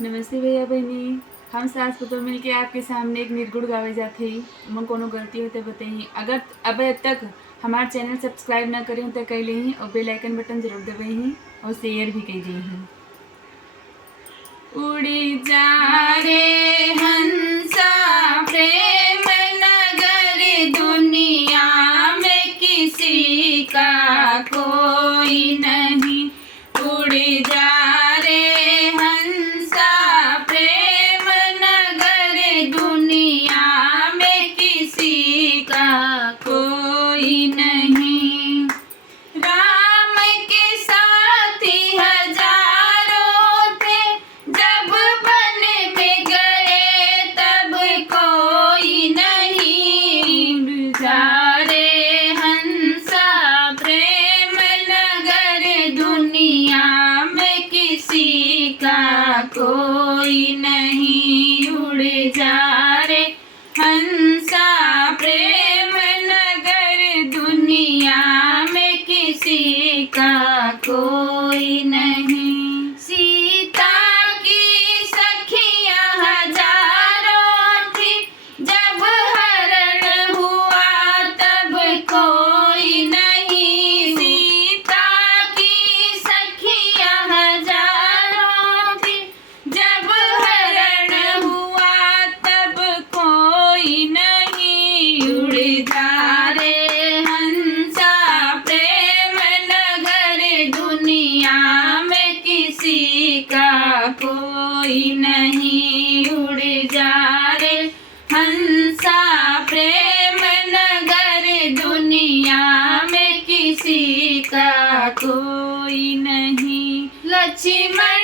नमस्ते भैया बहनी। हम सास पुतोह मिलके आपके सामने एक निर्गुण गावे जाते ही उमन कोनो गलती होते बताइए। अगर अब तक हमारे चैनल सब्सक्राइब ना करें तो कर लें और बेल आइकन बटन जरूर दबाई और शेयर भी कर दें। उड़ी जा रे हंसा प्रेम नगर, दुनिया में किसी का कोई नहीं। उड़ी जा रे हंसा प्रेम नगर, दुनिया में किसी का कोई नहीं। राम के साथी हजारों थे, जब वन में गए तब कोई नहीं। जा रे हंसा प्रेम नगर, दुनिया में किसी का कोई नहीं। उड़ जा रे हंसा प्रेम नगर, दुनिया में किसी का कोई नहीं। सीता की सखियां हजारों थी, जब हरण हुआ तब कोई नहीं। सीता की सखियां हजारों थी, जब हरण हुआ तब कोई नहीं। उड़ जा रे हंसा प्रेम नगर, दुनिया में किसी का कोई नहीं। उड़ जा रे हंसा प्रेम नगर, दुनिया में किसी का कोई नहीं। लक्ष्मण